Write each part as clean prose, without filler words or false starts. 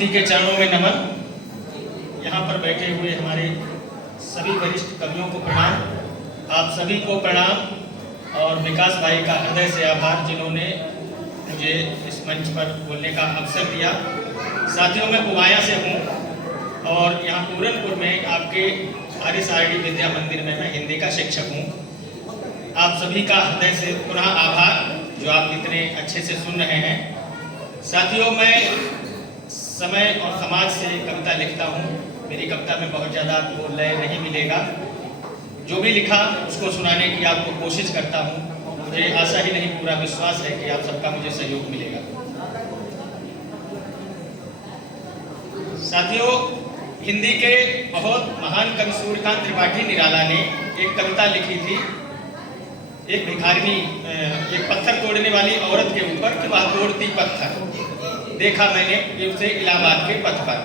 सरस्वती के चरणों में नमन। यहाँ पर बैठे हुए हमारे सभी वरिष्ठ कवियों को प्रणाम, आप सभी को प्रणाम और विकास भाई का हृदय से आभार जिन्होंने मुझे इस मंच पर बोलने का अवसर दिया। साथियों, मैं पुवाया से हूँ और यहाँ पूरनपुर में आपके RSRD विद्या मंदिर में मैं हिंदी का शिक्षक हूँ। आप सभी का हृदय से पुनः आभार जो आप इतने अच्छे से सुन रहे हैं। साथियों, मैं समय और समाज से कविता लिखता हूँ। मेरी कविता में बहुत ज़्यादा आपको लय नहीं मिलेगा। जो भी लिखा उसको सुनाने की आपको कोशिश करता हूँ। मुझे आशा ही नहीं, पूरा विश्वास है कि आप सबका मुझे सहयोग मिलेगा। साथियों, हिंदी के बहुत महान कवि सूर्यकांत त्रिपाठी निराला ने एक कविता लिखी थी, एक भिखारिनी, एक पत्थर तोड़ने वाली औरत के ऊपर कि वह तोड़ती पत्थर। देखा मैंने ये उसे इलाहाबाद के पथ पर।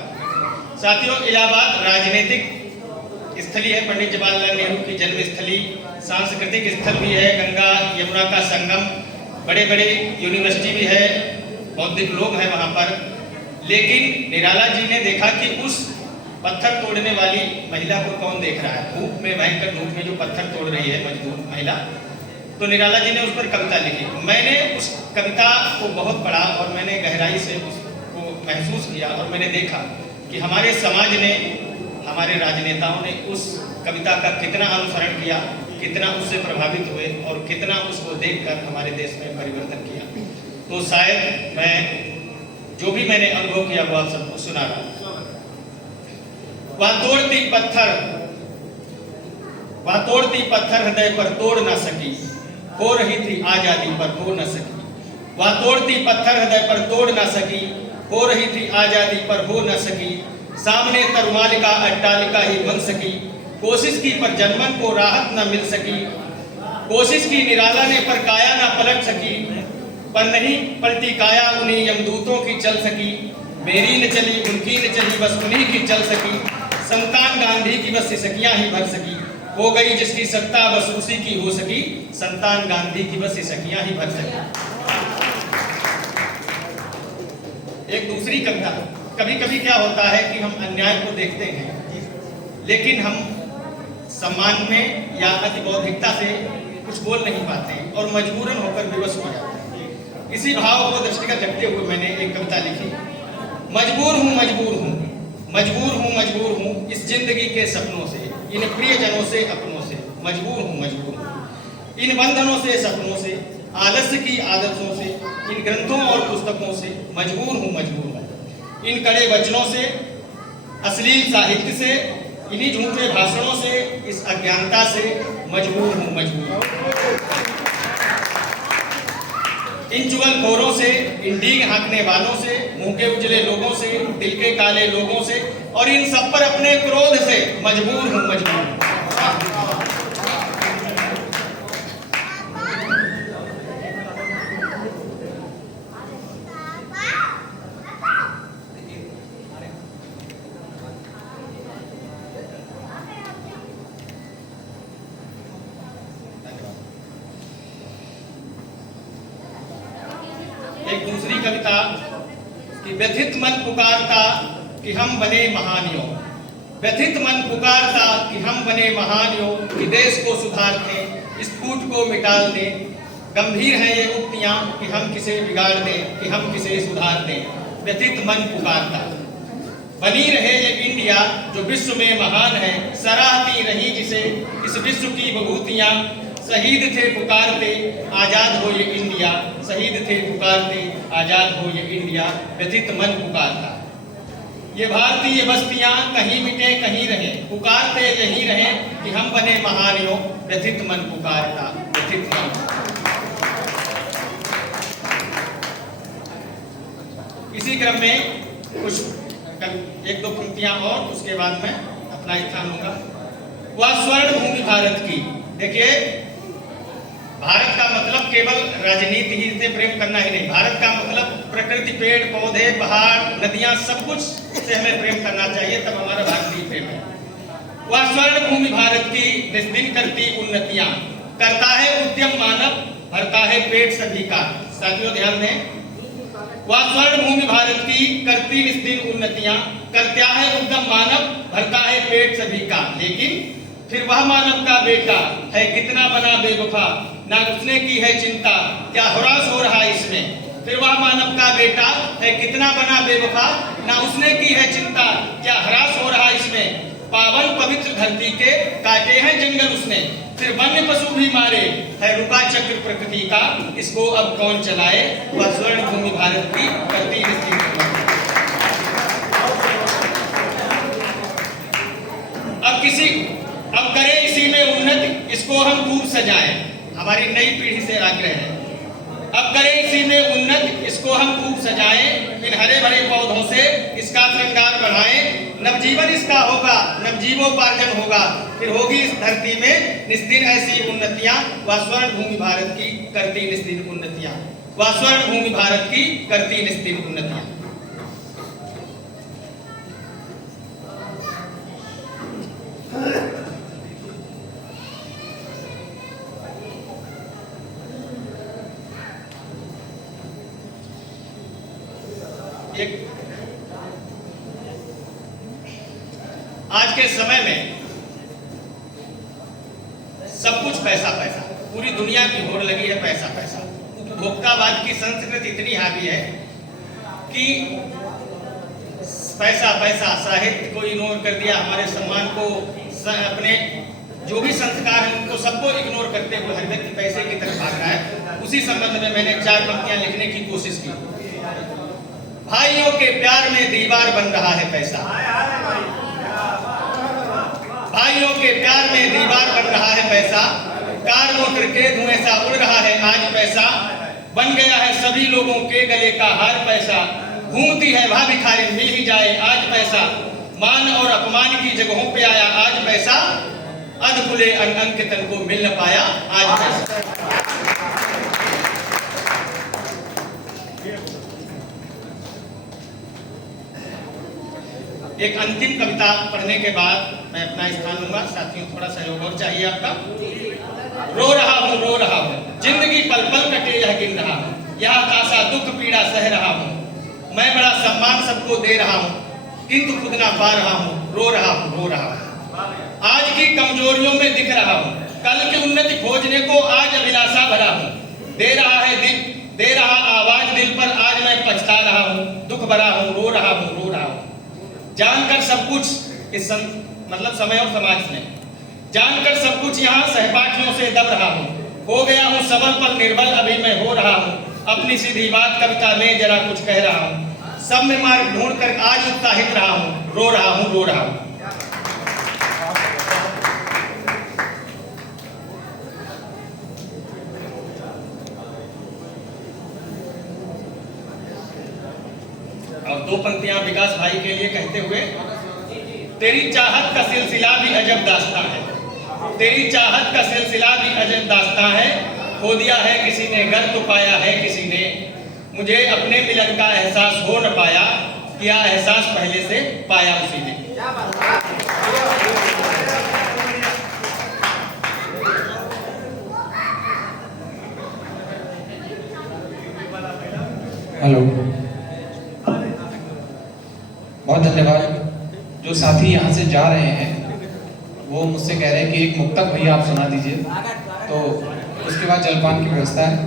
साथियों, इलाहाबाद राजनीतिक स्थली है, पंडित जवाहरलाल नेहरू की जन्मस्थली, सांस्कृतिक स्थल भी है, गंगा यमुना का संगम, बड़े बड़े यूनिवर्सिटी भी है, बौद्धिक लोग हैं वहाँ पर। लेकिन निराला जी ने देखा कि उस पत्थर तोड़ने वाली महिला को कौन देख रहा है, धूप में, भयंकर धूप में जो पत्थर तोड़ रही है मजदूर महिला। तो निराला जी ने उस पर कविता लिखी। मैंने उस कविता को बहुत पढ़ा और मैंने गहराई से उसको महसूस किया और मैंने देखा कि हमारे समाज ने, हमारे राजनेताओं ने उस कविता का कितना अनुसरण किया, कितना उससे प्रभावित हुए और कितना उसको देखकर हमारे देश में परिवर्तन किया। तो शायद मैं जो भी मैंने अनुभव किया वो आप सबको सुना रहा। वह तोड़ती पत्थर हृदय पर तोड़ ना सकी, हो रही थी आजादी पर हो न सकी। वह तोड़ती पत्थर हृदय पर तोड़ न सकी, हो रही थी आजादी पर हो न सकी। सामने तरुमालिका अट्टालिका ही बन सकी, कोशिश की पर जनमन को राहत न मिल सकी। कोशिश की निराला ने पर काया न पलट सकी, पर नहीं पलटी काया उन्हीं यमदूतों की चल सकी। मेरी न चली उनकी न चली बस उन्हीं की चल सकी। संतान गांधी की बस सिसकियां ही भर सकी, हो गई जिसकी सत्ता बस उसी की हो सकी। संतान गांधी की बस सिसकियां ही भर सकी। एक दूसरी कविता, कभी कभी क्या होता है कि हम अन्याय को देखते हैं लेकिन हम सम्मान में या अतिबौद्धिकता से कुछ बोल नहीं पाते और मजबूरन होकर विवश हो जाते हैं। इसी भाव को दृष्टिगत रखते हुए मैंने एक कविता लिखी। मजबूर हूँ इस जिंदगी के सपनों से, इन प्रियजनों से, अपनों से। मजबूर हूँ इन बंधनों से, सपनों से, आलस्य की आदतों से, इन ग्रंथों और पुस्तकों से। मजबूर हूँ इन कड़े वचनों से, अश्लील साहित्य से, इन्हीं झूठे भाषणों से, इस अज्ञानता से। मजबूर हूँ इन चुगलखोरों से, इन डींग हाँकने वालों से, मुंह के उजले लोगों से, दिल के काले लोगों से और इन सब पर अपने क्रोध से। मजबूर हूँ एक दूसरी कविता कि व्यथित मन पुकारता कि हम बने महानियों। व्यथित मन पुकारता कि हम बने महानियों, कि देश को सुधार दें, इस फूट को मिटाल दें। गंभीर है ये उक्तियां कि हम किसे बिगाड़ दें, कि हम किसे सुधार दें। व्यथित मन पुकारता। बनी रहे ये इंडिया जो विश्व में महान है, सराहती रही जिसे इस विश्व की विभूतियां। शहीद थे पुकारते आजाद हो ये इंडिया, शहीद थे पुकारते आजाद हो ये इंडिया। व्यथित मन पुकारता। ये भारतीय बस्तियां कहीं मिटे कहीं रहे, पुकारते यही रहे कि हम बने महानियों। व्यथित मन पुकारता, व्यथित मन। इसी क्रम में कुछ एक दो पंक्तियां और, उसके बाद मैं अपना स्थान लूंगा। वह स्वर्ण भूमि भारत की। देखिए, भारत का मतलब केवल राजनीति ही से प्रेम करना ही नहीं, भारत का मतलब प्रकृति, पेड़ पौधे, पहाड़, नदियां, सब कुछ से हमें प्रेम करना चाहिए, तब हमारा भारतीय प्रेम है। वह स्वर्ण भूमि भारत की निस्दिन करती उन्नतियां, करता है उद्यम मानव, भरता है पेट सभी का। साथियों ध्यान दें, वह स्वर्ण भूमि भारत की करती निस दिन उन्नतियां, करता है उद्यम मानव, भरता है पेट सभी का, लेकिन फिर वह मानव का बेटा है कितना बना बेवफा, ना उसने की है चिंता, क्या हरास हो रहा इसमें। फिर वह मानव का बेटा है कितना बना बेवफा, ना उसने की है चिंता, क्या हरास हो रहा इसमें। पावन पवित्र धरती के काटे हैं जंगल उसने, फिर वन्य पशु भी मारे, है रुका चक्र प्रकृति का, इसको अब कौन चलाए। वह स्वर्ण भूमि भारत की करती अब करे इसी में उन्नति, इसको हम खूब सजाएं। हमारी नई पीढ़ी से आग्रह है, अब करे इसी में उन्नति, इसको हम खूब सजाएं। इन हरे भरे पौधों से इसका श्रृंगार बढ़ाएं। नवजीवन इसका होगा, नवजीवोपार्जन होगा, फिर होगी इस धरती में निस्दिन ऐसी उन्नतियां। वह स्वर्ण भूमि भारत की करती निस्दिन उन्नतियां, वह स्वर्ण भूमि भारत की करती निस्दिन उन्नतियां। आज के समय में सब कुछ पैसा पैसा, पूरी दुनिया की होड़ लगी है पैसा पैसा। उपभोक्तावाद की संस्कृति इतनी हावी है कि पैसा पैसा, साहित्य को इग्नोर कर दिया, हमारे सम्मान को, अपने जो भी संस्कार हैं उनको सबको इग्नोर करते हुए हर व्यक्ति पैसे की तरफ भाग रहा है। उसी संबंध में मैंने 4 पंक्तियां लिखने की कोशिश की। भाइयों के प्यार में दीवार बन रहा है पैसा, भाइयों के प्यार में दीवार बन रहा है पैसा, कार मोटर के धुएं सा उड़ रहा है आज पैसा, बन गया है सभी लोगों के गले का हार पैसा, घूमती है वह भिखारी मिल ही जाए आज पैसा, मान और अपमान की जगहों पे आया आज पैसा, अध खुले अंग के तन को मिल न पाया आज पैसा। एक अंतिम कविता पढ़ने के बाद मैं अपना स्थान लूंगा। साथियों थोड़ा सहयोग और चाहिए आपका। रो रहा हूँ जिंदगी पल पल कटे यह गिन रहा हूँ, यह तासा दुख पीड़ा सह रहा हूँ, मैं बड़ा सम्मान सबको दे रहा हूँ, किंतु खुद ना पा रहा हूँ, रो रहा हूँ। आज की कमजोरियों में दिख रहा हूँ, कल की उन्नति खोजने को आज अभिलाषा भरा हूँ, दे रहा आवाज दिल पर आज मैं पछता रहा हूँ, दुख भरा हूँ, रो रहा हूँ। जानकर सब कुछ इस मतलब समय और समाज में जानकर सब कुछ यहाँ सहपाठियों से दब रहा हूँ, हो गया हूँ सबल पर निर्बल अभी मैं हो रहा हूँ, अपनी सीधी बात कविता में जरा कुछ कह रहा हूँ, सब में मार्ग ढूंढ कर आज उत्साहित रहा हूँ, रो रहा हूँ। और 2 पंक्तियां विकास भाई के लिए कहते हुए, तेरी चाहत का सिलसिला भी अजब दास्तां है, तेरी चाहत का सिलसिला भी अजब दास्तां है, खो दिया है किसी ने घर तो पाया है किसी ने, मुझे अपने मिलन का एहसास हो न पाया, किया एहसास पहले से पाया उसी ने। हेलो, बहुत धन्यवाद। जो साथी यहाँ से जा रहे हैं वो मुझसे कह रहे हैं कि एक मुक्तक भैया आप सुना दीजिए, तो उसके बाद जलपान की व्यवस्था है।